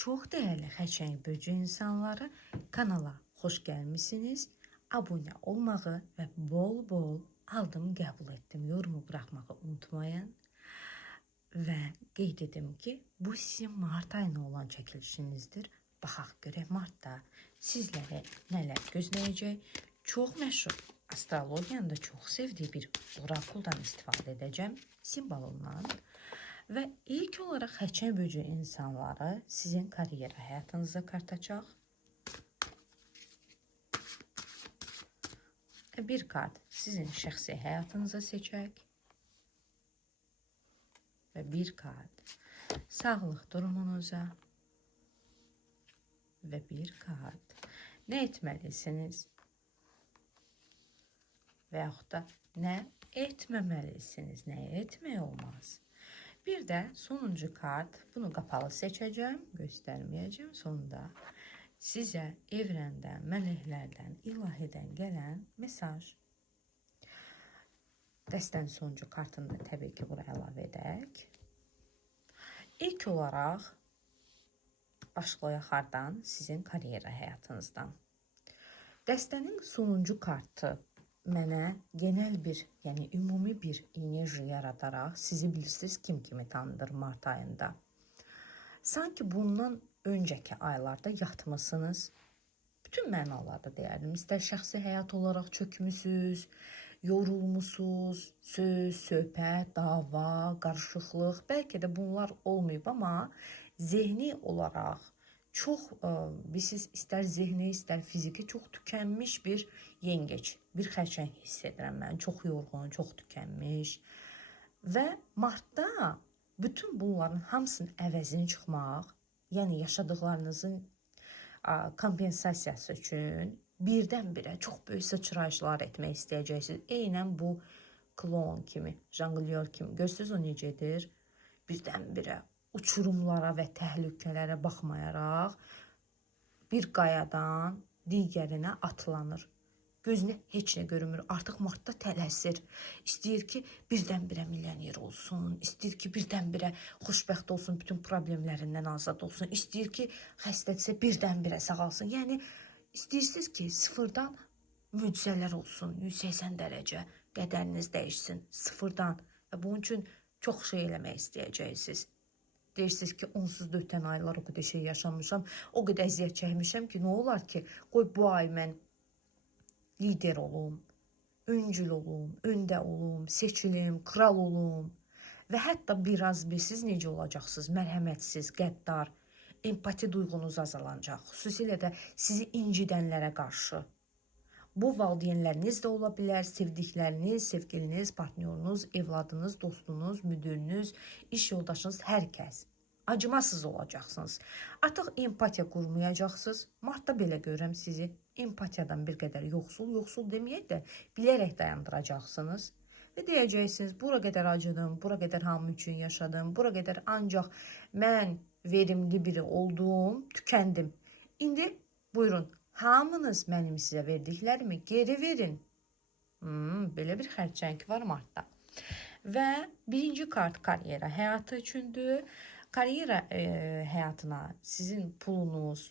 Çox dəyərli xəçəng böcü insanları, kanala xoş gəlmisiniz. Abunə olmağı və bol-bol aldım, qəbul etdim yorumu buraxmağı unutmayın. Və qeyd edim ki, bu sizin mart ayına olan çəkilişinizdir. Baxaq görək martda sizlərə nələr gözləyəcək. Çox məşhur astrologiyanın da çox sevdiyi bir orakuldan istifadə edəcəm, simvolundan. Və ilk olaraq xəçəng böcü insanları sizin karyera həyatınıza kartacaq. Bir kart sizin şəxsi həyatınıza seçək. Və bir kart sağlıq durumunuza. Və bir kart nə etməlisiniz və yaxud da nə etməməlisiniz, nə etmək olmaz. Bir də sonuncu kart, bunu qapalı seçəcəm, göstərməyəcəm. Sonunda sizə evrəndən, mələklərdən, ilahidən gələn mesaj. Dəstənin sonuncu kartını da təbii ki, bura əlavə edək. İlk olaraq başlayaq hardan? Sizin karyera həyatınızdan. Dəstənin sonuncu kartı mənə genel bir, yəni ümumi bir enerji yaradaraq sizi bilirsiniz kim kimi tanıdır mart ayında. Sanki bundan öncəki aylarda yatmısınız. Bütün mənalarda deyərdim. İstər şəxsi həyat olaraq çökmüsünüz, yorulmusunuz, söz, söhbət, dava, qarışıqlıq. Bəlkə də bunlar olmayıb, amma zehni olaraq çox, siz istər zehni, istər fiziki çox tükənmiş bir yengeç, bir xərçəng hiss edirəm mən. Çox yorğun, çox tükənmiş. Və martda bütün bunların hamısının əvəzini çıxmaq, yəni yaşadıqlarınızın kompensasiyası üçün birdən-birə çox böyük sıçrayışlar etmək istəyəcəksiniz. Eynən bu klon kimi, janglyor kimi. Görürsünüz o necədir? Birdən-birə uçurumlara və təhlükələrə baxmayaraq bir qayadan digərinə atlanır. Gözünə heç nə görünmür. Artıq martda tələsir. İstəyir ki, birdən-birə milyoner olsun. İstəyir ki, birdən-birə xoşbəxt olsun, bütün problemlərindən azad olsun. İstəyir ki, xəstədirsə birdən-birə sağalsın. Yəni, istəyirsiniz ki, sıfırdan möcüzələr olsun, 180 dərəcə qədəriniz dəyişsin, sıfırdan. Və bunun üçün çox şey eləmək istəyəcəksiniz. Deyirsiniz ki, onsuz da ötən aylar o qədər şey yaşamışam, o qədər əziyyət çəkmişəm ki, nə olar ki, qoy bu ay mən lider olum, öncül olum, öndə olum, seçilim, kral olum və hətta biraz siz necə olacaqsınız, mərhəmətsiz, qəddar, empati duyğunuz azalacaq, xüsusilə də sizi incidənlərə qarşı. Bu valideynləriniz də ola bilər, sevdikləriniz, sevgiliniz, partnyorunuz, evladınız, dostunuz, müdürünüz, iş yoldaşınız, hər kəs. Acımasız olacaqsınız. Artıq empatiya qurmayacaqsınız. Martda belə görürəm sizi. Empatiyadan bir qədər yoxsul deməyək də bilərək dayandıracaqsınız. Və deyəcəksiniz, bura qədər acıdım, bura qədər hamı üçün yaşadım, bura qədər ancaq mən verimli biri oldum, tükəndim. İndi buyurun, hamınız mənim sizə verdiklərimi geri verin. Belə bir xərçəng var martda. Və birinci kart karyera həyatı üçündür. Karyera həyatına sizin pulunuz,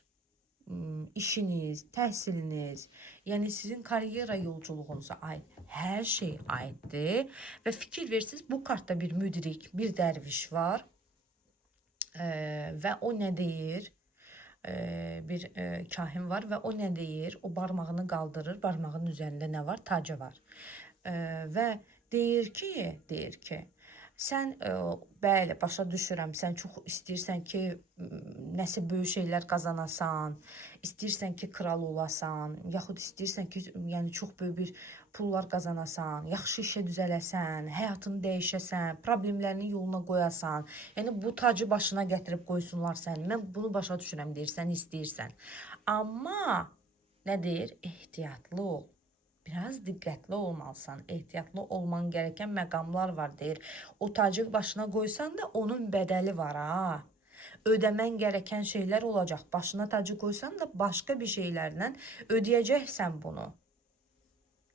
işiniz, təhsiliniz, yəni sizin karyera yolculuğunuza aid hər şey aiddir. Və fikir versiniz, bu kartda bir müdrik, bir dərviş var və o nə deyir? Bir kahin var və o nə deyir? O barmağını qaldırır, barmağının üzərində nə var? Tacı var. Və deyir ki, sən, bəli, başa düşürəm, sən çox istəyirsən ki, nəsə böyük şeylər qazanasan, istəyirsən ki, kral olasan, yaxud istəyirsən ki, yəni çox böyük bir pullar qazanasan, yaxşı işə düzələsən, həyatını dəyişəsən, problemlərini yoluna qoyasan, yəni bu tacı başına gətirib qoysunlar sən, mən bunu başa düşürəm deyirsən, istəyirsən. Amma, nə deyir? Ehtiyatlı ol. Biraz diqqətli olmalısan, ehtiyatlı olman gereken məqamlar var deyir. O tacı başına qoysan da onun bədəli var ha. Ödəmən gereken şeylər olacaq. Başına tacı qoysan da başqa bir şeylərlə ödəyəcəksən bunu.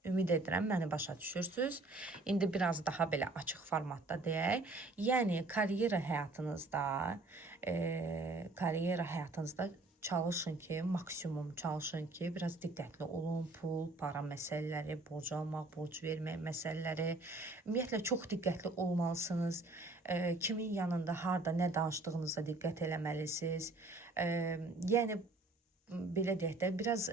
Ümid edirəm məni başa düşürsüz. İndi biraz daha belə açıq formatda deyək. Yəni karyera həyatınızda çalışın ki, maksimum çalışın ki, biraz diqqətli olun. Pul, para məsələləri, borc almaq, borc vermək məsələləri. Ümumiyyətlə çox diqqətli olmalısınız. Kimin yanında, harda, nə danışdığınıza diqqət eləməlisiniz. Yəni belə deyək də, biraz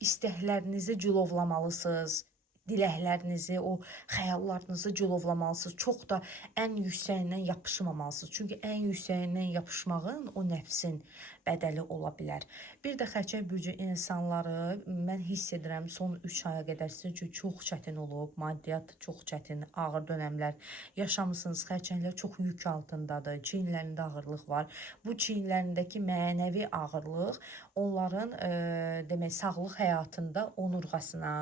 istəklərinizi cilovlamalısınız. Diləklərinizi, o xəyallarınızı cilovlamalısınız. Çox da ən yüksəyindən yapışmamalısınız. Çünki ən yüksəyindən yapışmağın o nəfsin bədəli ola bilər. Bir də xərçəng bürcü insanları mən hiss edirəm son 3 aya qədər sizin üçün çox çətin olub. Maddiyyat çox çətin, ağır dönəmlər yaşamısınız. Xərçənglər çox yük altındadır. Çiyinlərində ağırlıq var. Bu çiyinlərindəki mənəvi ağırlıq onların demək sağlıq həyatında onurğasına,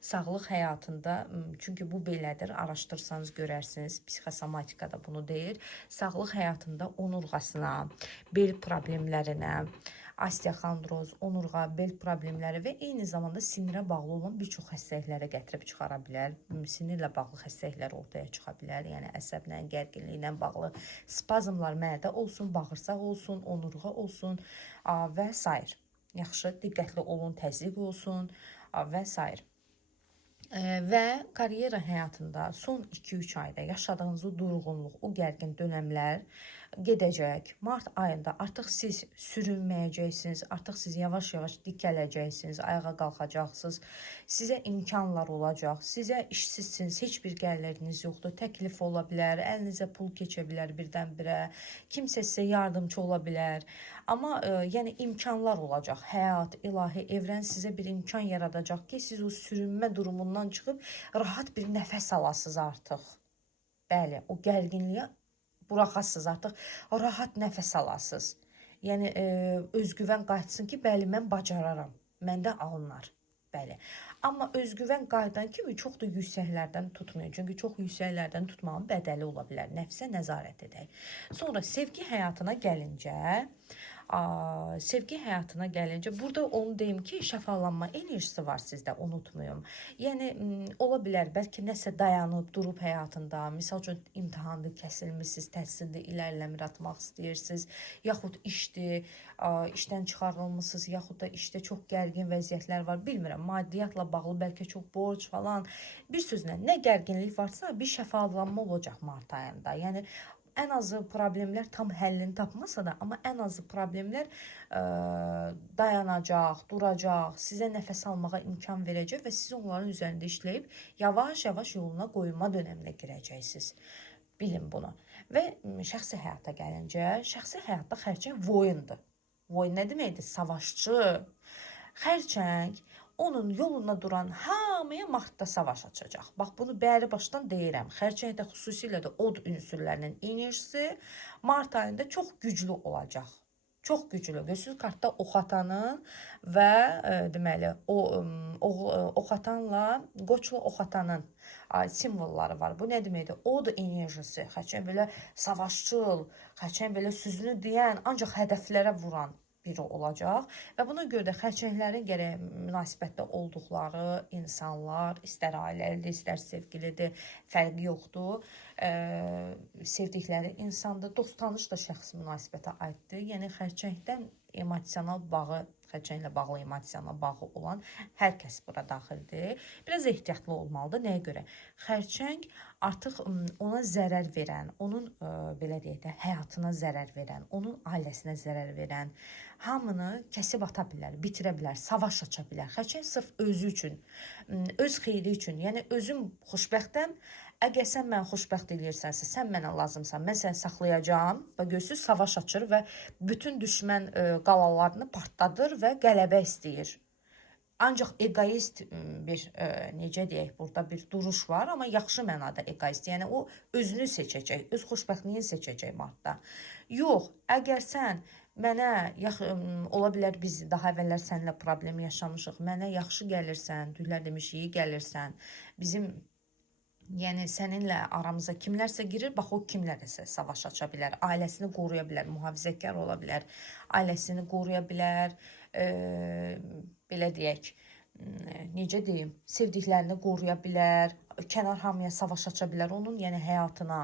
sağlıq həyatında, çünki bu belədir, araşdırsanız görərsiniz, psixosomatikada bunu deyir, sağlıq həyatında onurğasına, bel problemlərinə, osteoxondroz, onurğa, bel problemləri və eyni zamanda sinirə bağlı olan bir çox xəstəliklərə gətirib çıxara bilər. Sinirlə bağlı xəstəliklər ortaya çıxa bilər. Yəni əsəblə, gərginliklə bağlı spazmlar mədə olsun, bağırsaq olsun, onurğa olsun və s. Yaxşı, diqqətli olun, təzyiq olsun və s. Və karyera həyatında son 2-3 ayda yaşadığınız o durğunluq, o gərgin dönəmlər gedəcək. Mart ayında artıq siz sürünməyəcəksiniz, artıq siz yavaş-yavaş dikələcəksiniz, ayağa qalxacaqsınız. Sizə imkanlar olacaq, sizə işsizsiniz, heç bir gəliriniz yoxdur, təklif ola bilər, əlinizə pul keçə bilər birdən-birə, kimsə sizə yardımcı ola bilər. Amma yəni imkanlar olacaq. Həyat, ilahi, evrən sizə bir imkan yaradacaq ki, siz o sürünmə durumundan çıxıb rahat bir nəfəs alasınız artıq. Bəli, o gərginliyə buraxasınız artıq, rahat nəfəs alasınız. Yəni özgüvən qayıtsın ki, bəli, mən bacararam, məndə alınar. Bəli. Amma özgüvən qayıdan kimi çox da yüksəklərdən tutmayın. Çünki çox yüksəklərdən tutmağın bədəli ola bilər. Nəfsə nəzarət edək. Sonra sevgi həyatına gəlincə, burada onu deyim ki, şəfalanma enerjisi var sizdə, unutmayın. Yəni, ola bilər, bəlkə nəsə dayanıb, durub həyatında, misal üçün imtahandır, kəsilmişsiniz, təhsildə irəliləmir atmaq istəyirsiniz, yaxud işdir, işdən çıxarılmışsınız, yaxud da işdə çox gərgin vəziyyətlər var, bilmirəm, maddiyyatla bağlı bəlkə çox borc falan. Bir sözlə, nə gərginlik varsa, bir şəfalanma olacaq mart ayında. Yəni, ən azı problemlər tam həllini tapmasa da, amma ən azı problemlər dayanacaq, duracaq, sizə nəfəs almağa imkan verəcək və siz onların üzərində işləyib yavaş-yavaş yoluna qoyulma dönəminə girəcəksiniz. Bilin bunu. Və şəxsi həyata gəlincə, şəxsi həyatda xərçəng voyundur. Voyun nə deməkdir? Savaşçı. Xərçəng onun yoluna duran hamıya martda savaş açacaq. Bax, bunu bəri başdan deyirəm. Xərçəngdə xüsusilə də od ünsürlərinin enerjisi mart ayında çox güclü olacaq. Çox güclü. Görürsünüz, kartda oxatanın və deməli, oxatanla qoçlu oxatanın simvolları var. Bu nə deməkdir? Od enerjisi. Xərçəng belə savaşçıl, xərçəng belə sözünü deyən, ancaq hədəflərə vuran biri olacaq və buna görə də xərçənglərin gərək münasibətdə olduqları insanlar, istər ailəlidir, istər sevgilidir, fərqi yoxdur. Sevdikləri insanda dost-tanış da şəxsi münasibətə aiddir. Yəni xərçəngdən emosional bağı, xərçənglə bağlı emosional bağı olan hər kəs bura daxildir. Biraz ehtiyatlı olmalıdır. Nəyə görə? Xərçəng artıq ona zərər verən, onun belə deyək də, həyatına zərər verən, onun ailəsinə zərər verən hamını kəsib ata bilər, bitirə bilər, savaş aça bilər. Xərçəng sırf özü üçün, öz xeyri üçün, yəni özüm xoşbəxtəm, əgər sən mənə xoşbəxt edirsənsə, sən mənə lazımsan, mən səni saxlayacağam və görürsünüz, savaş açır və bütün düşmən qalalarını partladır və qələbə istəyir. Ancaq egoist bir, necə deyək, burada bir duruş var, amma yaxşı mənada egoist. Yəni, o özünü seçəcək, öz xoşbəxtliyini seçəcək martda. Yox, əgər sən mənə, ola bilər biz daha əvvəllər səninlə problem yaşamışıq, mənə yaxşı gəlirsən, düylər demiş, iyi gəlirsən, bizim, yəni səninlə aramıza kimlərsə girir, bax o kimlərsə savaş aça bilər, ailəsini qoruya bilər, mühafizəkar ola bilər, ailəsini qoruya bilər, belə deyək, necə deyim, sevdiklərini qoruya bilər, kənar hamıya savaş aça bilər, onun yəni həyatına,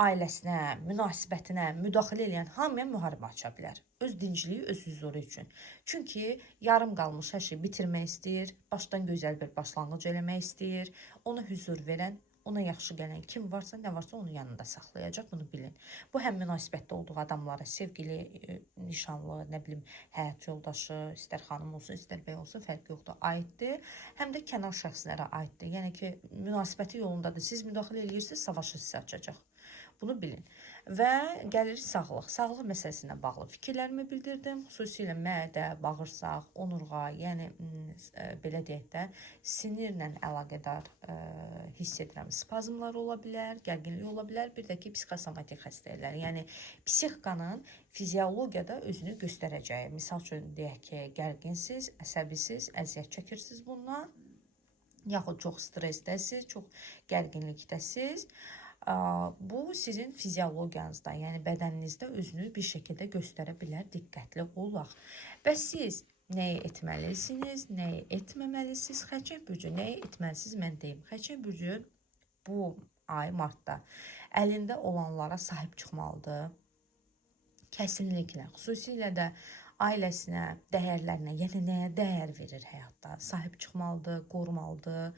ailəsinə, münasibətinə müdaxilə edən hamıya müharibə aça bilər. Öz dincliyi, öz huzuru üçün. Çünki yarım qalmış hər şeyi bitirmək istəyir, başdan gözəl bir başlanğıc eləmək istəyir, ona huzur verən, ona yaxşı gələn kim varsa, nə varsa onu yanında saxlayacaq, bunu bilin. Bu həm münasibətdə olduğu adamlara, sevgili, nişanlı, nə bilim, həyat yoldaşı, istər xanım olsun, istər bəy olsun, fərq yoxdur, aiddir. Həm də kənar şəxslərə aiddir. Yəni ki, münasibəti yolundadır. Siz müdaxilə edirsiniz, savaşı sizə açacaq. Bunu bilin. Və gəlirik sağlıq. Sağlıq məsələsinə bağlı fikirlərimi bildirdim. Xüsusilə mədə, bağırsaq, onurğa, yəni belə deyək də, sinirlə əlaqədar hiss edirəm. Spazmlar ola bilər, gərginlik ola bilər, bir də ki, psixosomatik xəstəliklər. Yəni psixikanın fiziologiyada özünü göstərəcəyi. Misal üçün deyək ki, gərginsiz, əsəbisiz, əziyyət çəkirsiniz bundan, yaxud çox stressdəsiz, çox gərginlikdəsiz. Bu sizin fiziologiyanızda, yəni bədəninizdə özünü bir şəkildə göstərə bilər, diqqətli olaq. Bəs siz nəyi etməlisiniz, nəyi etməməlisiniz? Xəçər bürcü nəyi etməlisiniz, mən deyim. Xəçər bürcü bu ay martda əlində olanlara sahib çıxmalıdır. Kəsinliklə, xüsusilə də ailəsinə, dəyərlərinə, yəni nəyə dəyər verir həyatda, sahib çıxmalıdır, qorumalıdır.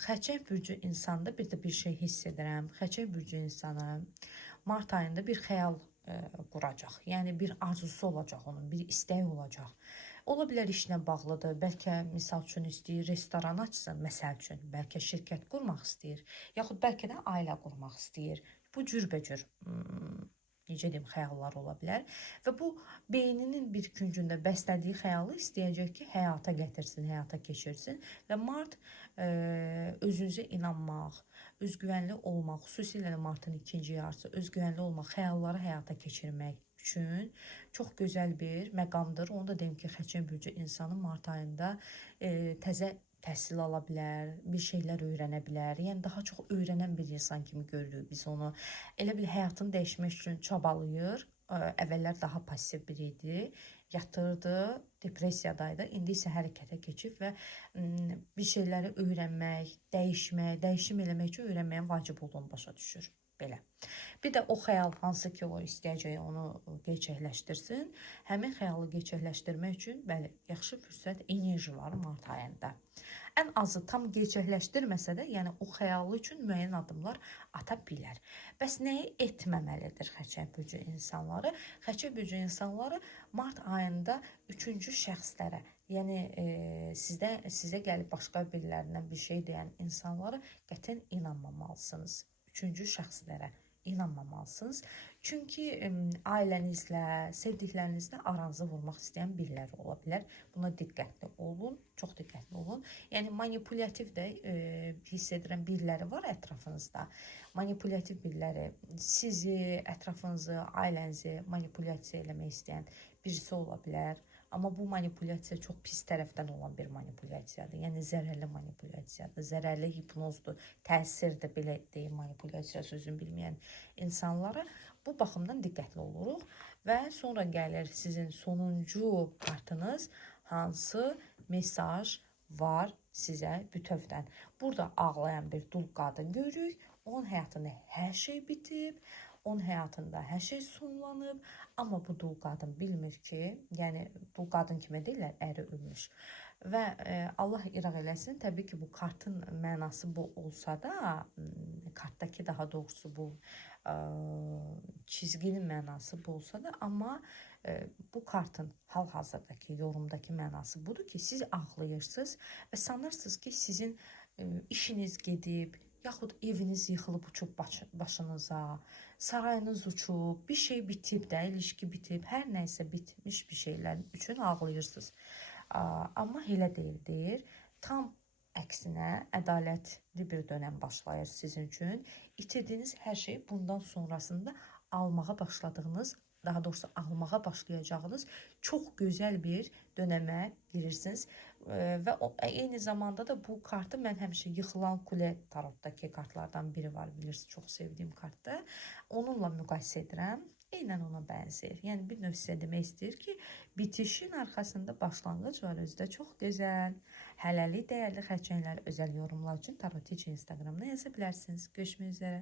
Xəçər bürcü insanda bir də bir şey hiss edirəm. Xəçər bürcü insanı mart ayında bir xəyal quracaq. Yəni bir arzusu olacaq onun, bir istəyi olacaq. Ola bilər işlə bağlıdır. Bəlkə misal üçün istəyir restoran açsın, məsəl üçün. Bəlkə şirkət qurmaq istəyir, yaxud bəlkə də ailə qurmaq istəyir. Bu cürbəcür necə deyim, xəyallar ola bilər və bu beyninin bir küncündə bəslədiyi xəyalı istəyəcək ki, həyata gətirsin, həyata keçirsin və mart özünüzə inanmaq, özgüvənli olmaq, xüsusilə martın ikinci yarısı özgüvənli olmaq, xəyalları həyata keçirmək üçün çox gözəl bir məqamdır. Onu da deyim ki, Xəçər bürcü insanı mart ayında təzə təhsil ala bilər, bir şeylər öyrənə bilər. Yəni daha çox öyrənən bir insan kimi görürük biz onu. Elə bil həyatını dəyişmək üçün çabalayır. Əvvəllər daha passiv biri idi. Yatırdı, depressiyadaydı. İndi isə hərəkətə keçib və bir şeyləri öyrənmək, dəyişim eləmək üçün öyrənməyin vacib olduğunu başa düşür. Belə. Bir də o xəyal hansı ki, o istəyəcək onu gerçəkləşdirsin. Həmin xəyalı gerçəkləşdirmək üçün bəli, yaxşı fürsət, enerji var mart ayında. Ən azı tam gerçəkləşdirməsə də, yəni o xəyalı üçün müəyyən addımlar ata bilər. Bəs nəyi etməməlidir Xəçər bürcü insanları? Xəçər bürcü insanları mart ayında üçüncü şəxslərə, yəni sizə gəlib başqa birilərindən bir şey deyən insanlara qətiyyən inanmamalısınız. Üçüncü şəxslərə inanmamalısınız. Çünki ailənizlə, sevdiklərinizlə aranızı vurmaq istəyən biriləri ola bilər. Buna diqqətli olun, çox diqqətli olun. Yəni manipulyativ də hiss edirəm biriləri var ətrafınızda. Manipulyativ biriləri sizi, ətrafınızı, ailənizi manipulyasiya eləmək istəyən birisi ola bilər. Amma bu manipulyasiya çox pis tərəfdən olan bir manipulyasiyadır. Yəni zərərli manipulyasiyadır, zərərli hipnozdur, təsirdir, belə deyim, manipulyasiya sözünü bilməyən insanlara. Bu baxımdan diqqətli oluruq və sonra gəlir sizin sonuncu kartınız, hansı mesaj var sizə bütövdən. Burada ağlayan bir dul qadın görürük. Onun həyatında hər şey bitib. Onun həyatında hər şey sonlanıb, amma bu dul qadın bilmir ki, yəni dul qadın kimi deyirlər, əri ölmüş. Və Allah iraq eləsin, təbii ki, bu kartın mənası bu olsa da, kartdakı daha doğrusu bu çizginin mənası bu olsa da, amma bu kartın hal-hazırdakı yorumdakı mənası budur ki, siz ağlayırsınız və sanırsınız ki, sizin işiniz gedib, yaxud eviniz yıxılıb uçub başınıza, sarayınız uçub, bir şey bitib də, ilişki bitib, hər nəysə bitmiş bir şeylər üçün ağlayırsınız. Amma elə deyildir. Tam əksinə ədalətli bir dönəm başlayır sizin üçün. İtirdiyiniz hər şey bundan sonrasında almağa başladığınız, daha doğrusu almağa başlayacağınız çox gözəl bir dönəmə girirsiniz. Və eyni zamanda da bu kartı mən həmişə yıxılan kulə tarotdakı kartlardan biri var, bilirsiniz, çox sevdiyim kartdır. Onunla müqayisə edirəm. eynən ona bənzəyir. Yəni bir növ sizə demək istəyir ki, bitişin arxasında başlanğıc var, özü də çox gözəl. Hələlik dəyərli xərçənglər, özəl yorumlar üçün Tarot Teacher Instagramda yaza bilərsiniz. Görüşmək üzrə.